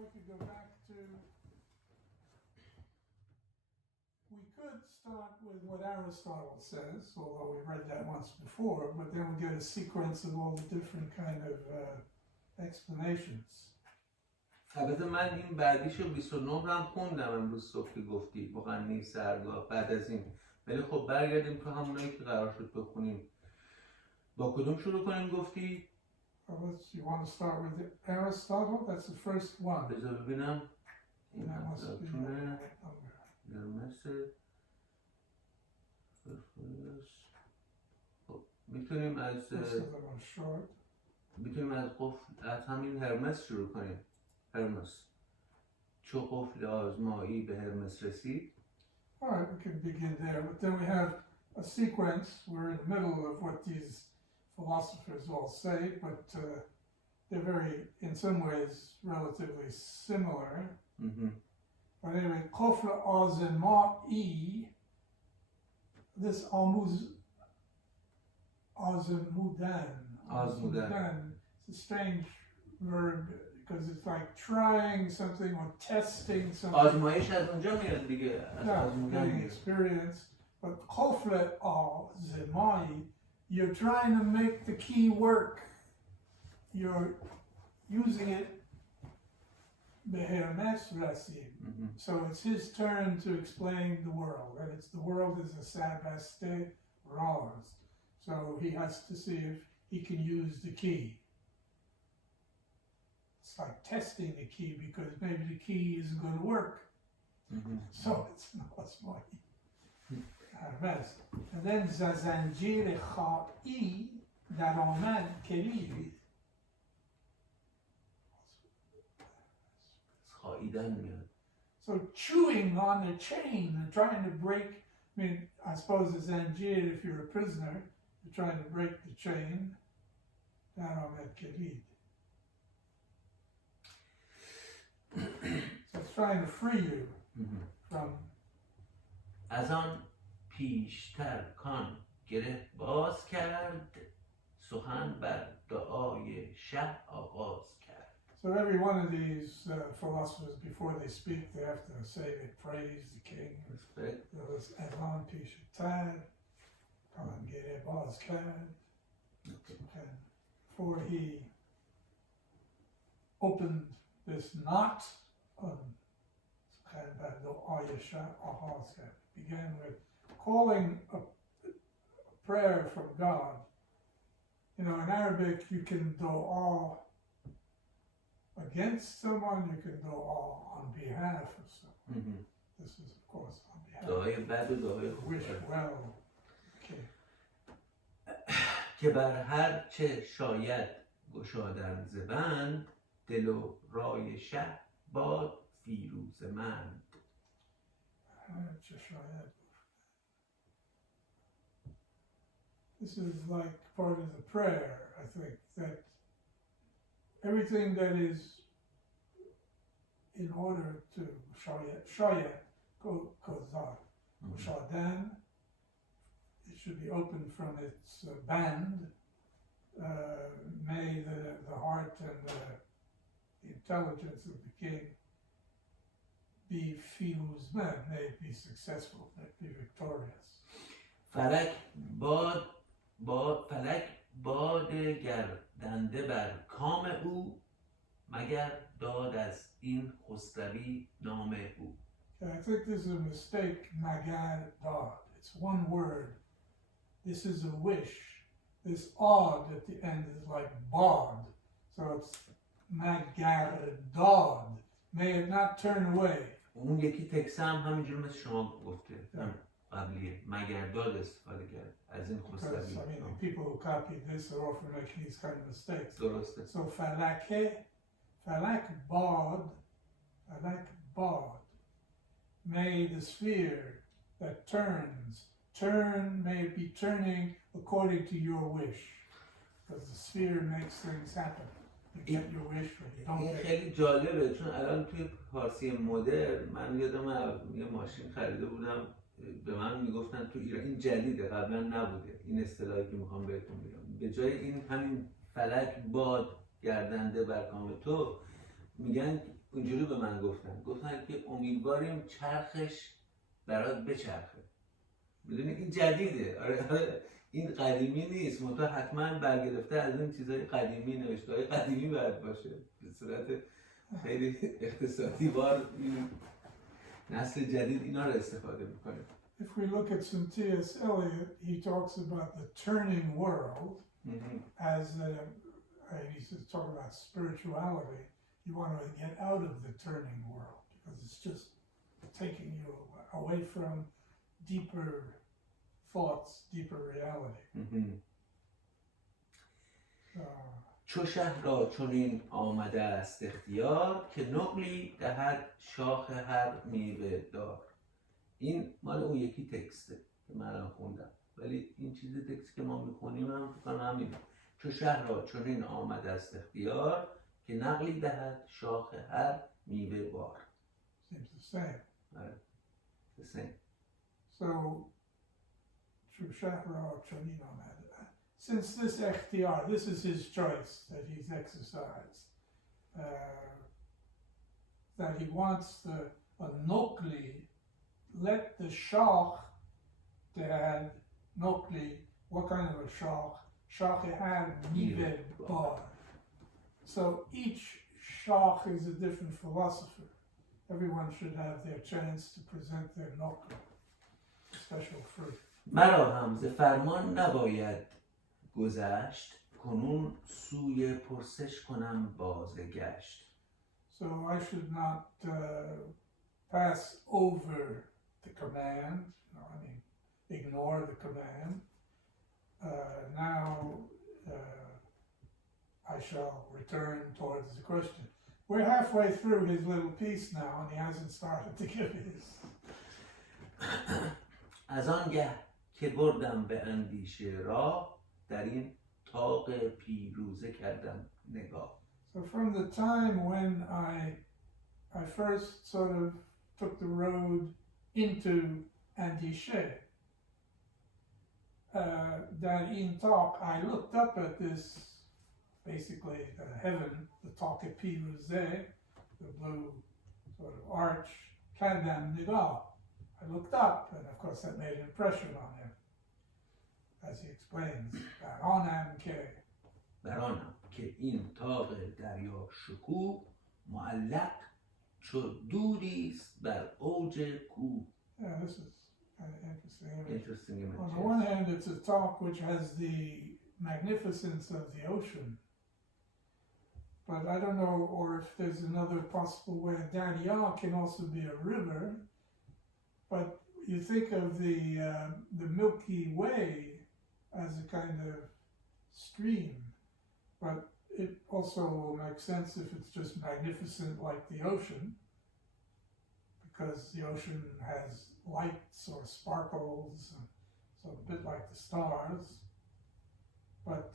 we could go back to, we could start with what Aristotle says, although we read that once before, but then we get a sequence of all the different kind of explanations. البته من این بعدیشو 29 هم خوندم امروز صبح که گفتی مغنی سرگاه بعد از این، ولی خب برگردیم تو همونایی که قرار شد بخونیم. با کدوم شروع کنیم گفتی؟ You want to start with Aristotle? That's the first one. بذار ببینم این افلاطونه هرمس. خب میتونیم از از همین هرمس شروع کنیم. هرمس چو قفل آزمایی به هرمس رسید. All right, we can begin there, but then we have a sequence. We're in the middle of what these philosophers all say, but they're very, in some ways, relatively similar. Mm-hmm. But anyway, قفل آزمایی, this آزمودن, it's a strange verb because it's like trying something or testing something. آزمایش از اونجا میاد دیگه. Getting experience. But قفل آزمایی, you're trying to make the key work. You're using it بهرمس رسید. So it's his turn to explain the world. And it's the world is a sabaste raz. So he has to see if he can use the key. It's like testing the key because maybe the key isn't going to work. So it's not smart. And then زنجیر خائی در آمد کلید. So chewing on the chain and trying to break, I mean, I suppose the zanjir, if you're a prisoner, you're trying to break the chain. در آمد کلید. So it's trying to free you from. از آن پیشتر کان گره باز کرد سخن بر دعای شه آغاز کرد. So every one of these philosophers, before they speak, they have to say they praise the king. Respect. از آن پیشتر کان گره باز کرد. Before he opened this knot of سخن بر دعای شه آغاز کرد. Began with calling a prayer from God. You know, in Arabic, you can dua against someone, you can dua on behalf of someone. This is, of course, on behalf. Wish well. Okay. که بر هر چه شاید گشادن زبند دل و رای شه باد فیروزمند. This is like part of the prayer, I think, that everything that is in order to shayat, kozar, shadan, it should be open from its band. May the heart and the intelligence of the king be firuzmand, may it be successful, may it be victorious. فلک باد گردنده بر کام او مگر داد از این خسروی نام او. I think this is a mistake, magar dad. It's one word. This is a wish. This odd at the end is like bod. So it's magar dad. May it not turn away. اون یکی تکسه هم همینجور مثل شما گفته. قبلیه مگرداد استفاده کرد از این خسروی. I mean, the people who copied this are often making these kind of mistakes. درسته. So falak bod, may the sphere that turn, may it be turning according to your wish, because the sphere makes things happen. You get your wish or you don't. این خیلی جالبه چون الان توی فارسی مدرن من یادم یه ماشین خریده بودم به من میگفتن تو ایران این جدیده قبلا نبوده این اصطلاحی که میخوام بهتون بگم به جای این همین فلک باد گردنده بر کام تو میگن اونجوری به من گفتن که امیدواریم چرخش برات بچرخه. میدونی این جدیده. آره این قدیمی نیست، منتها حتما برگرفته از این چیزای قدیمی، نوشته‌های قدیمی باید باشه. به صورت خیلی اقتصادی وار این نسل جدید اینا رو استفاده میکنه. If we look at some T.S. Eliot, he talks about the turning world as he's talking about spirituality. You want to get out of the turning world because it's just taking you away from deeper thoughts, deeper reality. چو شهر را چنین آمده است اختیار که نقلی دهد شاخ هر میوه دار. این مال اون یکی تکسته که من الان خوندم، ولی این چیز تکست که ما میخونیم هم فکر کنم همینه. چو شهر را چنین آمده است اختیار که نقلی دهد شاخ هر میوه بار. Seems the same. Right. The same. So, چو شهر را چنین آمده. Since this ikhtiyar, this is his choice that he's exercised, that he wants a nokli, let the shach, dad, nokli, what kind of a shach? Shach had nive bar. So each shach is a different philosopher. Everyone should have their chance to present their nokli, special fruit. مرا هم ز فرمان نباید گذشت، کنون سوی پرسش کنم بازگشت. So I should not pass over the command, ignore the command. Now I shall return towards the question. We're halfway through his little piece now and he hasn't started to give his. از آنگه که بردم به اندیشه راه، در این طاق پیروزه کردم نگاه. So from the time when I first sort of took the road into Andishe, that in talk I looked up at this, basically the heaven, the talk of Piruze, the blue sort of arch, Kardam Nidal. I looked up, and of course that made an impression on him. As he explains, برانم که این طاق دریا شکوه معلق چو دوریست بر اوج کوه. Yeah, this is kind of interesting. Interesting image. On the one hand, it's a talk which has the magnificence of the ocean, but I don't know, or if there's another possible way. Darya can also be a river, but you think of the Milky Way as a kind of stream, but it also will make sense if it's just magnificent like the ocean, because the ocean has lights or sparkles, so a bit like the stars. But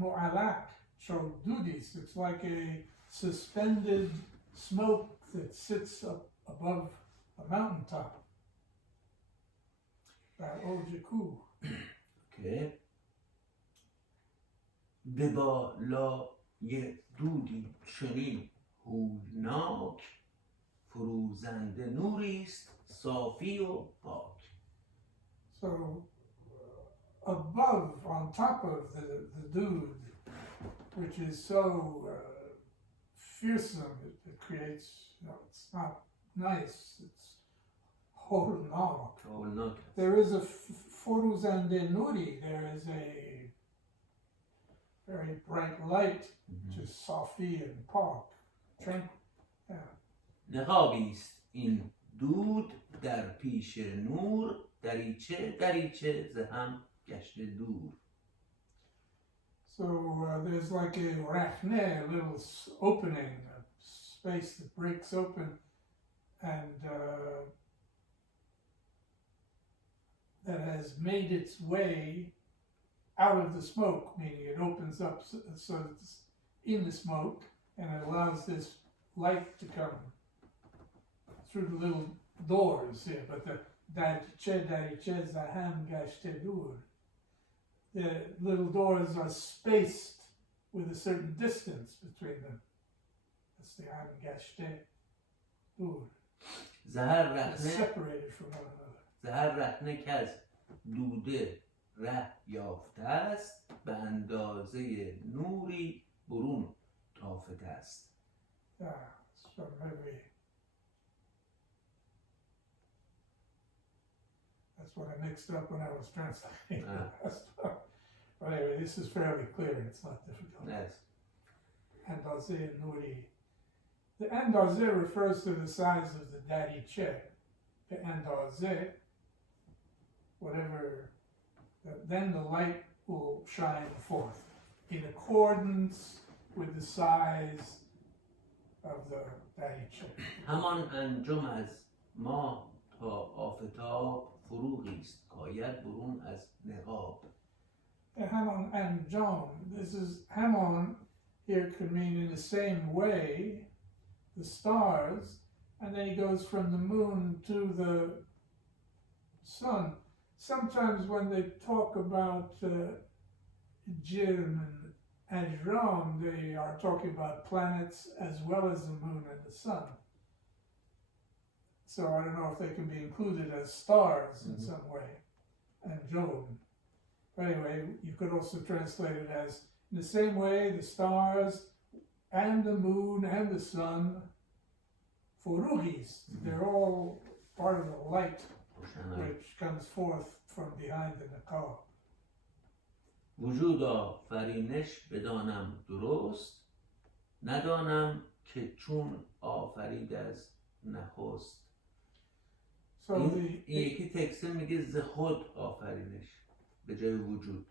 Mu'alak showed dudis, it's like a suspended smoke that sits up above a mountaintop. That Ojiku. که به بالای دودی چنین هولناک، فروزنده نوریست صافی و پاک. So above, on top of the dude, which is so fearsome, it creates, it's not nice, it's holnok. There is a Foruzande Nuri, there is a very bright light, which is Safi and Park. نقابیست این دود در پیش نور، دریچه ز هم گشته دور. So there's like a rachne, a little opening, a space that breaks open, and that has made its way out of the smoke, meaning it opens up so it's in the smoke, and it allows this light to come through the little doors here. But the little doors are spaced with a certain distance between them. That's the Am Gashte Dur. زهر It's رخنه separated from one another. زهر رخنه که از دوده ره یافته است به اندازه نوری برون تافته است. So maybe that's what I mixed up when I was translating the last one. But anyway, this is fairly clear. It's not difficult. Yes. Andaze Nuri. The andaze refers to the size of the dariche. The andaze, whatever, then the light will shine forth in accordance with the size of the dariche. همان انجم از ماه تا آفتاب فروغی است کاید برون از نقاب. The Hamon and John, this is Hamon here could mean in the same way, the stars, and then he goes from the moon to the sun. Sometimes when they talk about Jim and Ajram, they are talking about planets as well as the moon and the sun. So I don't know if they can be included as stars in some way, and Job. But anyway, you could also translate it as, in the same way, the stars and the moon and the sun, Furugis, they're all part of the light which comes forth from behind the niqab. وجود آفرینش بدانم درست ندانم که چون آفرید از نخست. So این یکی تکسته میگه ز خود آفرینش به جای وجود.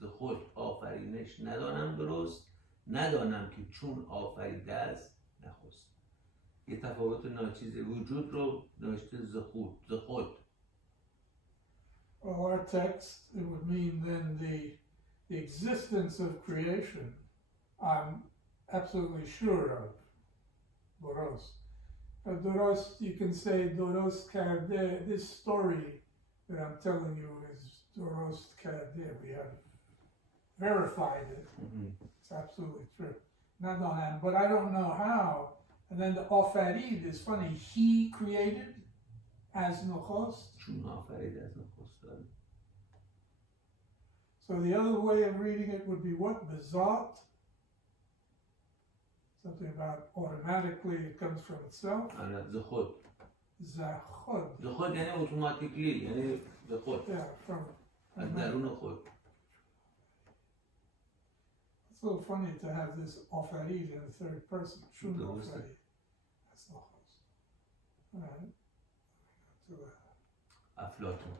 ز خود آفرینش ندانم درست ندانم که چون آفریده از نخست. یه تفاوت ناچیزه. وجود رو نوشته ز خود. Well, our text, it would mean then the existence of creation, I'm absolutely sure of. Doros. Doros, you can say Doros Karde. This story that I'm telling you is Doros Karde. We have verified it. It's absolutely true. Nadonam, but I don't know how. And then the Ofarid is funny. He created as Nochos. چون آفرید از نخست. So the other way of reading it would be what? Bezat? Something about automatically it comes from itself. ز خود. Zachod. ز خود یعنی اتوماتیکلی، یعنی ز خود. Yeah, from. از درون خود. It's a little funny to have this Ofarid in the third person. Shun Ofarid. That's Nochos. All right. افلاطون.